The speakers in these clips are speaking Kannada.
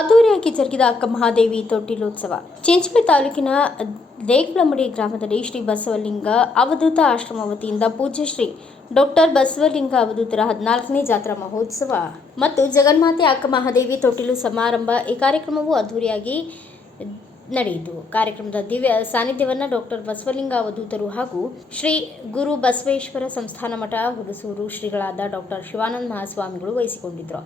ಅದ್ದೂರಿಯಾಗಿ ಜರುಗಿದ ಅಕ್ಕ ಮಹಾದೇವಿ ತೊಟ್ಟಿಲೋತ್ಸವ. ಚಿಂಚೋಳಿ ತಾಲೂಕಿನ ದೇಗ್ಲಮಡಿ ಗ್ರಾಮದಲ್ಲಿ ಶ್ರೀ ಬಸವಲಿಂಗ ಅವಧೂತ ಆಶ್ರಮ ವತಿಯಿಂದ ಪೂಜ್ಯ ಶ್ರೀ ಡಾಕ್ಟರ್ ಬಸವಲಿಂಗ ಅವಧೂತರ 14ನೇ ಜಾತ್ರಾ ಮಹೋತ್ಸವ ಮತ್ತು ಜಗನ್ಮಾತೆ ಅಕ್ಕ ಮಹಾದೇವಿ ತೊಟ್ಟಿಲು ಸಮಾರಂಭ. ಈ ಕಾರ್ಯಕ್ರಮವು ಅದ್ದೂರಿಯಾಗಿ ನಡೆಯಿತು. ಕಾರ್ಯಕ್ರಮದ ದಿವ್ಯ ಸಾನ್ನಿಧ್ಯವನ್ನು ಡಾಕ್ಟರ್ ಬಸವಲಿಂಗ ಅವಧೂತರು ಹಾಗೂ ಶ್ರೀ ಗುರು ಬಸವೇಶ್ವರ ಸಂಸ್ಥಾನ ಮಠ ಹುಣಸೂರು ಶ್ರೀಗಳಾದ ಡಾಕ್ಟರ್ ಶಿವಾನಂದ ಮಹಾಸ್ವಾಮಿಗಳು ವಹಿಸಿಕೊಂಡಿದ್ದರು.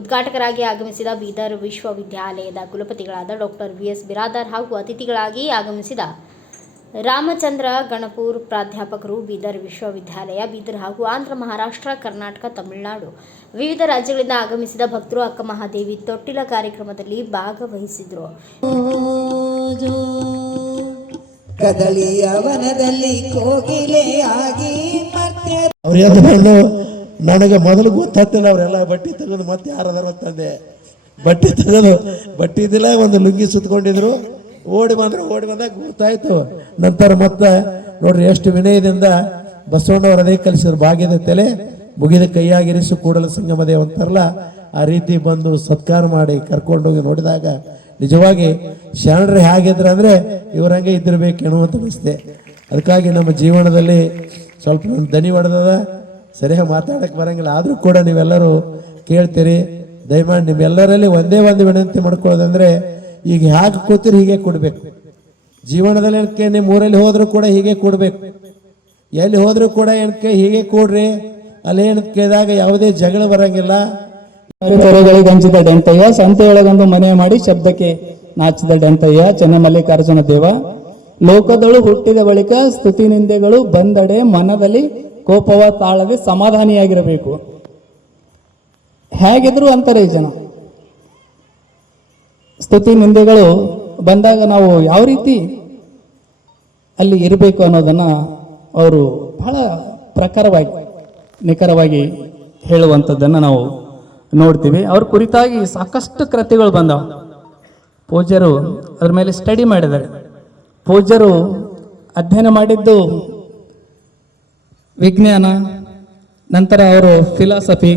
ಉದ್ಘಾಟಕರಾಗಿ ಆಗಮಿಸಿದ ಬೀದರ್ ವಿಶ್ವವಿದ್ಯಾಲಯದ ಕುಲಪತಿಗಳಾದ ಡಾಕ್ಟರ್ ವಿ.ಎಸ್. ಬಿರಾದಾರ್ ಹಾಗೂ ಅತಿಥಿಗಳಾಗಿ ಆಗಮಿಸಿದ ರಾಮಚಂದ್ರ ಗಣಪೂರ್ ಪ್ರಾಧ್ಯಾಪಕರು, ಬೀದರ್ ವಿಶ್ವವಿದ್ಯಾಲಯ, ಬೀದರ್ ಹಾಗೂ ಆಂಧ್ರ, ಮಹಾರಾಷ್ಟ್ರ, ಕರ್ನಾಟಕ, ತಮಿಳುನಾಡು ವಿವಿಧ ರಾಜ್ಯಗಳಿಂದ ಆಗಮಿಸಿದ ಭಕ್ತರು ಅಕ್ಕ ಮಹಾದೇವಿ ತೊಟ್ಟಿಲ ಕಾರ್ಯಕ್ರಮದಲ್ಲಿ ಭಾಗವಹಿಸಿದರು. ನನಗೆ ಮೊದಲು ಗೊತ್ತಾಗ್ತಿಲ್ಲ, ಅವರೆಲ್ಲ ಬಟ್ಟೆ ತೆಗೆದು ಮತ್ತೆ ಯಾರದಾರ ತಂದೆ ಬಟ್ಟೆ ತೆಗೆದು ಬಟ್ಟೆ ಇದ್ದಿಲ್ಲ, ಒಂದು ಲುಂಗಿ ಸುತ್ತಕೊಂಡಿದ್ರು. ಓಡಿ ಬಂದಾಗ ಗೊತ್ತಾಯ್ತು. ನಂತರ ಮತ್ತೆ ನೋಡ್ರಿ ಎಷ್ಟು ವಿನಯದಿಂದ ಬಸವಣ್ಣವ್ರು ಅದೇ ಕಲಿಸಿದ್ರು. ಭಾಗ್ಯದ ತಲೆ ಮುಗಿದ ಕೈಯಾಗಿರಿಸು ಕೂಡಲ ಸಂಗಮ ದೇವ ಅಂತಾರಲ್ಲ, ಆ ರೀತಿ ಬಂದು ಸತ್ಕಾರ ಮಾಡಿ ಕರ್ಕೊಂಡೋಗಿ ನೋಡಿದಾಗ ನಿಜವಾಗಿ ಶರಣರು ಹೇಗಿದ್ರು ಅಂದರೆ ಇವರಂಗೆ ಇದ್ದಿರ್ಬೇಕು ಎನ್ನುವಂತ ಅನಿಸ್ತೆ. ಅದಕ್ಕಾಗಿ ನಮ್ಮ ಜೀವನದಲ್ಲಿ ಸ್ವಲ್ಪ ದನಿ ಹೊಡೆದದ, ಸರಿಯಾಗಿ ಮಾತಾಡಕ್ಕೆ ಬರಂಗಿಲ್ಲ. ಆದರೂ ಕೂಡ ನೀವೆಲ್ಲರೂ ಕೇಳ್ತೀರಿ. ದಯಮಾಡಿ ನಿಮ್ಮೆಲ್ಲರಲ್ಲಿ ಒಂದೇ ಒಂದು ವಿನಂತಿ ಮಾಡ್ಕೊಳ್ಳೋದಂದ್ರೆ, ಈಗ ಹೇಗೆ ಕೂತಿರಿ ಹೀಗೆ ಕೊಡ್ಬೇಕು. ಜೀವನದಲ್ಲಿ ಏನಕ್ಕೆ ನಿಮ್ಮ ಊರಲ್ಲಿ ಹೋದ್ರೂ ಕೂಡ ಹೀಗೆ ಕೊಡ್ಬೇಕು, ಎಲ್ಲಿ ಹೋದ್ರೂ ಕೂಡ ಏನಕ್ಕೆ ಹೀಗೆ ಕೊಡ್ರಿ. ಅಲ್ಲಿ ಏನು ಕೇಳಿದಾಗ ಯಾವುದೇ ಜಗಳ ಬರಂಗಿಲ್ಲ. ಕೆರೆಗಳಿಗೆ ಹಂಚಿದ ಡೆಂತಯ್ಯ, ಸಂತೆಯೊಳಗೊಂದು ಮನೆ ಮಾಡಿ ಶಬ್ದಕ್ಕೆ ನಾಚಿದ ಡೆಂತಯ್ಯ, ಚೆನ್ನಮಲ್ಲಿಕಾರ್ಜುನ ದೇವ. ಲೋಕದಳು ಹುಟ್ಟಿದ ಬಳಿಕ ಸ್ತುತಿ ನಿಂದೆಗಳು ಬಂದಡೆ ಮನದಲ್ಲಿ ಕೋಪವ ತಾಳದೆ ಸಮಾಧಾನಿಯಾಗಿರಬೇಕು. ಹೇಗಿದ್ರು ಅಂತಾರೆ ಜನ. ಸ್ತುತಿ ನಿಂದೆಗಳು ಬಂದಾಗ ನಾವು ಯಾವ ರೀತಿ ಅಲ್ಲಿ ಇರಬೇಕು ಅನ್ನೋದನ್ನ ಅವರು ಬಹಳ ಪ್ರಖರವಾಗಿ ನಿಖರವಾಗಿ ಹೇಳುವಂಥದ್ದನ್ನು ನಾವು ನೋಡ್ತೀವಿ. ಅವ್ರ ಕುರಿತಾಗಿ ಸಾಕಷ್ಟು ಕೃತಿಗಳು ಬಂದವು. ಪೂಜ್ಯರು ಅದ್ರ ಮೇಲೆ ಸ್ಟಡಿ ಮಾಡಿದ್ದಾರೆ. ಪೂಜ್ಯರು ಅಧ್ಯಯನ ಮಾಡಿದ್ದು ವಿಜ್ಞಾನ, ನಂತರ ಅವರು ಫಿಲಾಸಫಿ,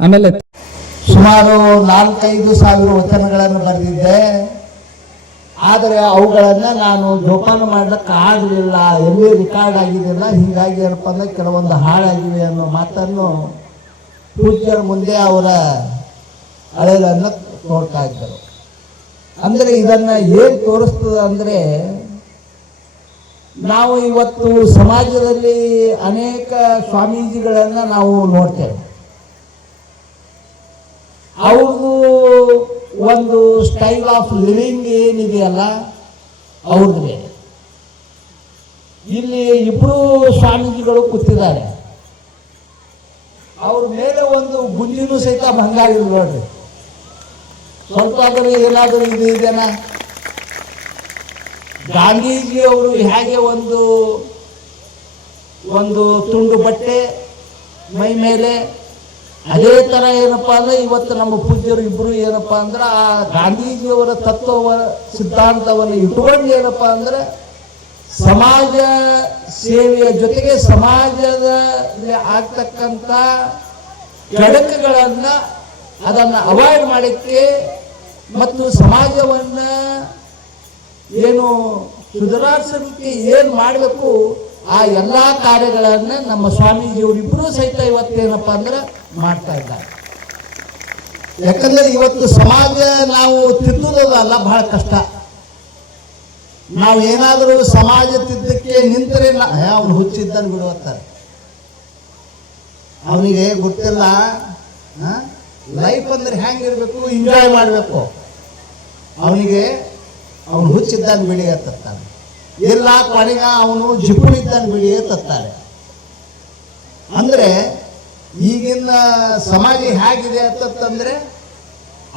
ಆಮೇಲೆ ಸುಮಾರು 4-5 ಸಾವಿರ ವಚನಗಳನ್ನು ಬರೆದಿದ್ದೆ. ಆದರೆ ಅವುಗಳನ್ನು ನಾನು ಜೋಪಾನ ಮಾಡ್ಲಿಕ್ಕೆ ಆಗಲಿಲ್ಲ, ಎಲ್ಲಿ ರೆಕಾರ್ಡ್ ಆಗಿದ್ದಿಲ್ಲ. ಹೀಗಾಗಿ ಏನಪ್ಪ ಅಂದ್ರೆ ಕೆಲವೊಂದು ಹಾಳಾಗಿವೆ ಅನ್ನೋ ಮಾತನ್ನು ಪೂಜ್ಯರ ಮುಂದೆ ಅವರ ಹಳೆಯನ್ನು ನೋಡ್ತಾ ಇದ್ದರು. ಅಂದರೆ ಇದನ್ನು ಏನು ತೋರಿಸ್ತದೆ ಅಂದರೆ, ನಾವು ಇವತ್ತು ಸಮಾಜದಲ್ಲಿ ಅನೇಕ ಸ್ವಾಮೀಜಿಗಳನ್ನು ನಾವು ನೋಡ್ತೇವೆ. ಅವ್ರದ್ದು ಒಂದು ಸ್ಟೈಲ್ ಆಫ್ ಲಿವಿಂಗ್ ಏನಿದೆಯಲ್ಲ ಅವ್ರದ್ದು ಬೇರೆ. ಇಲ್ಲಿ ಇಬ್ಬರು ಸ್ವಾಮೀಜಿಗಳು ಕೂತಿದ್ದಾರೆ. ಅವ್ರ ಮೇಲೆ ಒಂದು ಗುಂಜಿನೂ ಸಹಿತ ಭಂಗಾಗಿಲ್ಲ ನೋಡ್ರಿ. ಸ್ವಲ್ಪ ಆದರೂ ಏನಾದರೂ ಇದು ಇದೆನಾ? ಗಾಂಧೀಜಿಯವರು ಹೇಗೆ ಒಂದು ತುಂಡು ಬಟ್ಟೆ ಮೈ ಮೇಲೆ, ಅದೇ ಥರ ಏನಪ್ಪ ಅಂದ್ರೆ ಇವತ್ತು ನಮ್ಮ ಪೂಜ್ಯರು ಇಬ್ಬರು ಏನಪ್ಪ ಅಂದ್ರೆ ಆ ಗಾಂಧೀಜಿಯವರ ತತ್ವ ಸಿದ್ಧಾಂತವನ್ನು ಇಟ್ಟುಕೊಂಡು ಏನಪ್ಪ ಅಂದ್ರೆ ಸಮಾಜ ಸೇವೆಯ ಜೊತೆಗೆ ಸಮಾಜದಲ್ಲಿ ಆಗ್ತಕ್ಕಂಥ ಕೆಡಕುಗಳನ್ನು ಅದನ್ನು ಅವಾಯ್ಡ್ ಮಾಡಲಿಕ್ಕೆ ಮತ್ತು ಸಮಾಜವನ್ನು ಏನು ಸುಧಾರಿಸಲಿಕ್ಕೆ ಏನು ಮಾಡಬೇಕು ಆ ಎಲ್ಲ ಕಾರ್ಯಗಳನ್ನು ನಮ್ಮ ಸ್ವಾಮೀಜಿಯವರಿಬ್ಬರೂ ಸಹಿತ ಇವತ್ತೇನಪ್ಪ ಅಂದ್ರೆ ಮಾಡ್ತಾ ಇದ್ದಾರೆ. ಯಾಕಂದ್ರೆ ಇವತ್ತು ಸಮಾಜ ನಾವು ತಿದ್ದುವುದಲ್ಲ ಬಹಳ ಕಷ್ಟ. ನಾವು ಏನಾದರೂ ಸಮಾಜ ತಿದ್ದಕ್ಕೆ ನಿಂತರೆ ಅವನು ಹುಚ್ಚಿದ್ದನ್ನು ಬಿಡುತ್ತಾರೆ. ಅವನಿಗೆ ಗೊತ್ತಿಲ್ಲ ಲೈಫ್ ಅಂದ್ರೆ ಹೆಂಗಿರ್ಬೇಕು, ಎಂಜಾಯ್ ಮಾಡಬೇಕು. ಅವನು ಹುಚ್ಚಿದ್ದಾನೆ ಬಿಡಿಗೆ ತರ್ತಾನೆ, ಇಲ್ಲ ಕೊನೆಗ ಅವನು ಜಿಪುಣಿದ್ದಾನೆ ಬಿಡಿಗೆ ತರ್ತಾರೆ. ಅಂದರೆ ಈಗಿನ ಸಮಾಜ ಹೇಗಿದೆ ಅಂತಂದ್ರೆ,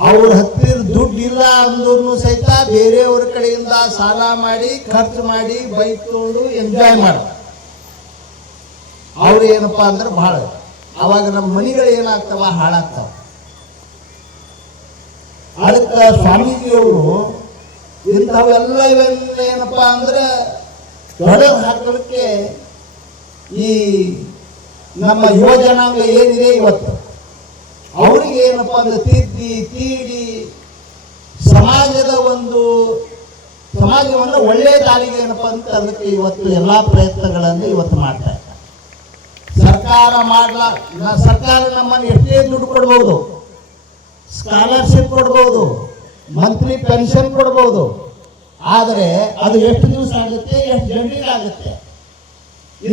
ಅವ್ರ ಹತ್ತಿರ ದುಡ್ಡು ಇಲ್ಲ ಅಂದ್ರೂ ಸಹಿತ ಬೇರೆಯವ್ರ ಕಡೆಯಿಂದ ಸಾಲ ಮಾಡಿ ಖರ್ಚು ಮಾಡಿ ಬೈಕ್ ತಗೊಂಡು ಎಂಜಾಯ್ ಮಾಡ್ತಾರೆ. ಅವ್ರು ಏನಪ್ಪ ಅಂದ್ರೆ ಬಹಳ ಅವಾಗ ನಮ್ಮ ಮನೆಗಳು ಏನಾಗ್ತಾವ, ಹಾಳಾಗ್ತಾವ. ಅದಕ್ಕೆ ಸ್ವಾಮೀಜಿಯವರು ಇಂಥವೆಲ್ಲ ಇವೆಲ್ಲ ಏನಪ್ಪ ಅಂದ್ರೆ ತೊಡೆದು ಹಾಕೋದಕ್ಕೆ ಈ ನಮ್ಮ ಯುವ ಜನಾಂಗ ಏನಿದೆ ಇವತ್ತು, ಅವರಿಗೆ ಏನಪ್ಪ ಅಂದ್ರೆ ತಿದ್ದಿ ತೀಡಿ ಸಮಾಜವನ್ನು ಒಳ್ಳೆಯ ದಾರಿಗೆ ಏನಪ್ಪ ಅಂತ ಅದಕ್ಕೆ ಇವತ್ತು ಎಲ್ಲಾ ಪ್ರಯತ್ನಗಳನ್ನು ಇವತ್ತು ಮಾಡ್ತಾ ಇದ್ದಾರೆ. ಸರ್ಕಾರ ನಮ್ಮನ್ನು ಎಷ್ಟೇ ದುಡ್ಡು ಕೊಡ್ಬೋದು, ಸ್ಕಾಲರ್ಶಿಪ್ ಕೊಡ್ಬೋದು, ಮಂತ್ಲಿ ಪೆನ್ಷನ್ ಕೊಡ್ಬೋದು, ಆದರೆ ಅದು ಎಷ್ಟು ದಿವಸ ಆಗುತ್ತೆ, ಎಷ್ಟು ಜನರಿಗೆ ಆಗುತ್ತೆ.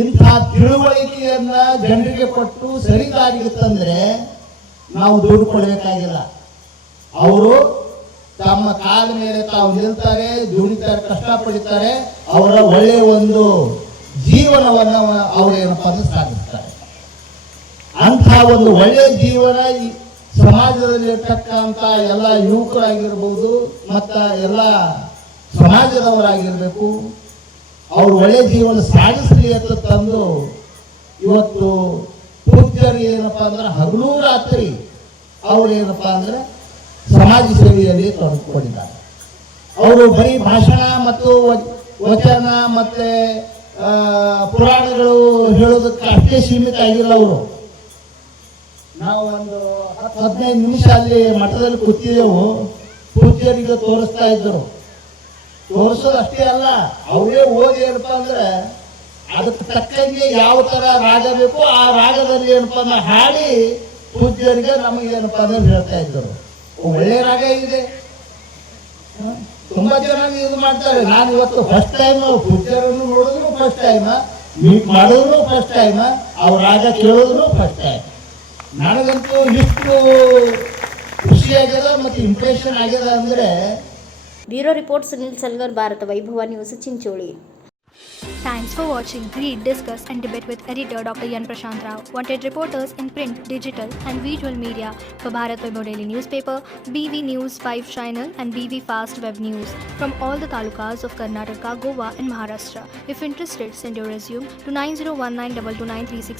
ಇಂಥ ತಿಳುವಳಿಕೆಯನ್ನ ಜನರಿಗೆ ಕೊಟ್ಟು ಸರಿದಾರಿಗೆ ತಂದ್ರೆ ನಾವು ದುಡ್ಡು ಕೊಡಬೇಕಾಗಿಲ್ಲ. ಅವರು ತಮ್ಮ ಕಾಲ ಮೇಲೆ ತಾವು ನಿಲ್ತಾರೆ, ದುಡಿತಾರೆ, ಕಷ್ಟಪಡ್ತಾರೆ, ಅವರ ಒಳ್ಳೆಯ ಒಂದು ಜೀವನವನ್ನು ಅವರೇನಪ್ಪ ಅಂದ್ರೆ ಸಾಗಿಸ್ತಾರೆ. ಅಂಥ ಒಂದು ಒಳ್ಳೆಯ ಜೀವನ ಈ ಸಮಾಜದಲ್ಲಿರ್ತಕ್ಕಂಥ ಎಲ್ಲ ಯುವಕರಾಗಿರ್ಬೋದು ಮತ್ತು ಎಲ್ಲ ಸಮಾಜದವರಾಗಿರ್ಬೇಕು, ಅವರು ಒಳ್ಳೆಯ ಜೀವನ ಸಾಗಿಸಲಿ ಅಂತ ತಂದು ಇವತ್ತು ಪೂಜ್ಯರು ಏನಪ್ಪ ಅಂದ್ರೆ ಹಗಲು ರಾತ್ರಿ ಅವ್ರೇನಪ್ಪ ಅಂದ್ರೆ ಸಮಾಜ ಸೇವೆಯಲ್ಲಿ ತೊಡಗಿಕೊಂಡಿದ್ದಾರೆ. ಅವರು ಬರೀ ಭಾಷಣ ಮತ್ತು ವಚನ ಮತ್ತೆ ಪುರಾಣಗಳು ಹೇಳೋದಕ್ಕೆ ಅಷ್ಟೇ ಸೀಮಿತ ಆಗಿಲ್ಲ. ಅವರು ನಾವು ಒಂದು 15 ನಿಮಿಷ ಅಲ್ಲಿ ಮಠದಲ್ಲಿ ಕೂತಿದ್ದೆವು, ಪೂಜ್ಯರಿಗೆ ತೋರಿಸ್ತಾ ಇದ್ದರು. ತೋರಿಸೋದು ಅಷ್ಟೇ ಅಲ್ಲ, ಅವರೇ ಓದಿ ಏನಪ್ಪ ಅಂದ್ರೆ ಅದಕ್ಕೆ ತಕ್ಕಂಗೆ ಯಾವ ತರ ರಾಗ ಬೇಕು ಆ ರಾಗದಲ್ಲಿ ಏನಪ್ಪ ಅಂದ್ರೆ ಹಾಡಿ ಪೂಜ್ಯರಿಗೆ ನಮಗೆ ಏನಪ್ಪ ಅಂದ್ರೆ ಹೇಳ್ತಾ ಇದ್ದರು. ಒಳ್ಳೆ ರಾಗ ಇದೆ, ತುಂಬಾ ಚೆನ್ನಾಗಿ ಇದು ಮಾಡ್ತಾರೆ. ನಾನು ಇವತ್ತು ಫಸ್ಟ್ ಟೈಮ್ ಪೂಜ್ಯರನ್ನು ನೋಡಿದ್ರು ಫಸ್ಟ್ ಟೈಮ್, ಮೀಟ್ ಮಾಡಿದ್ರು ಫಸ್ಟ್ ಟೈಮ್, ಅವ್ರ ರಾಗ ಕೇಳಿದ್ರು ಫಸ್ಟ್ ಟೈಮ್. ನನಗಂತೂ ಇಷ್ಟು ಖುಷಿಯಾಗ್ಯದ ಮತ್ತು ಇಂಪ್ರೆಷನ್ ಆಗ್ಯದ ಅಂದರೆ. ಬ್ಯೂರೋ ರಿಪೋರ್ಟ್ ಸುನಿಲ್ ಸಲ್ಗರ್, ಭಾರತ ವೈಭವ news, Chincholi. Thanks for watching. Read, discuss and debate with editor Dr. Yan Prashant Rao. Wanted reporters in print, digital and visual media for Bharat Vaibhav Daily Newspaper, BV News 5 Channel and BV Fast Web News from all the talukas of Karnataka, Goa and Maharashtra. If interested, send your resume to 9019229369.